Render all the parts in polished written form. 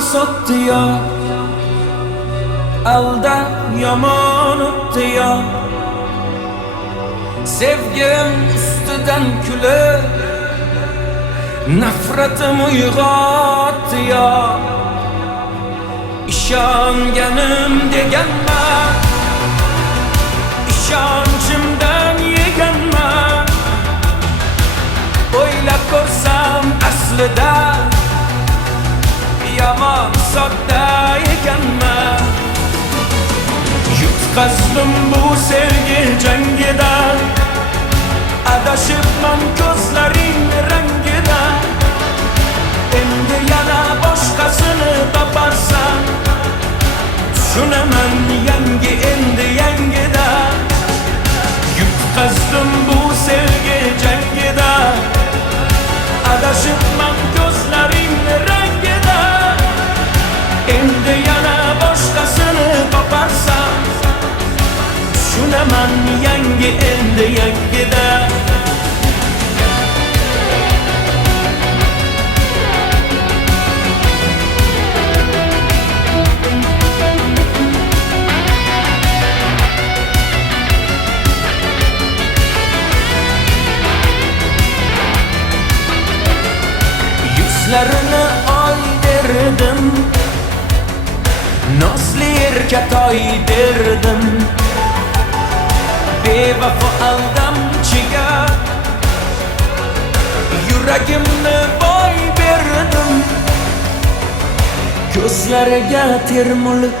sotdi ya, aldab yomon o'tdi ya. Sevgim ustidan kulib nafratim uyg'otdi ya. İşonganim deganman, ishonchimdan yeganman. O'ylab ko'rsam aslida yomon sodda ekanman. Yutqazdim bu sevgi jangida, adashibman ko'zlaring rangida. Endi yana boshqasini toparsan, tushunaman yangi endi yangida. Yutqazdim bu sevgi jangida, adashibman ko'zlaring rangida. Endi yana boshqasini toparsan, tushunaman yangi endi yangida. Yuzlarini oy derdim, nosli erka toy derdim. Bevafo aldamchiga yuragimni boy berdim. Ko'zlariga termulib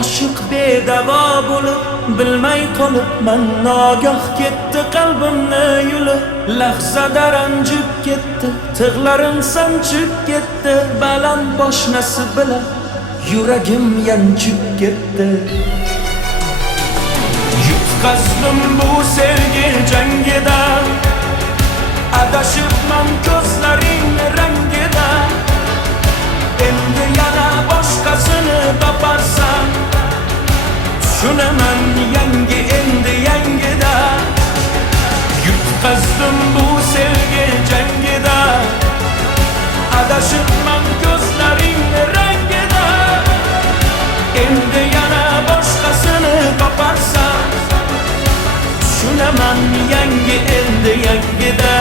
oshiq bedavo bo'lib, bilmay qolibman nogoh ketdi qalbimni yulib. Lahzada ranjib ketdi, tig'larim sanchib ketdi. Baland boshnasi bilan yuragim yanchib ketdi. Yutqazdim bu sevgi jangida, adashibman ko'zlaring rangida. Endi yana boshqasini toparsan, tushunaman yangi endi yangida. Yutqazdim bu sevgi jangida, adashibman ko'zlaring rangida. Endi yana boshqasini toparsan, tushunaman yangi endi yangida.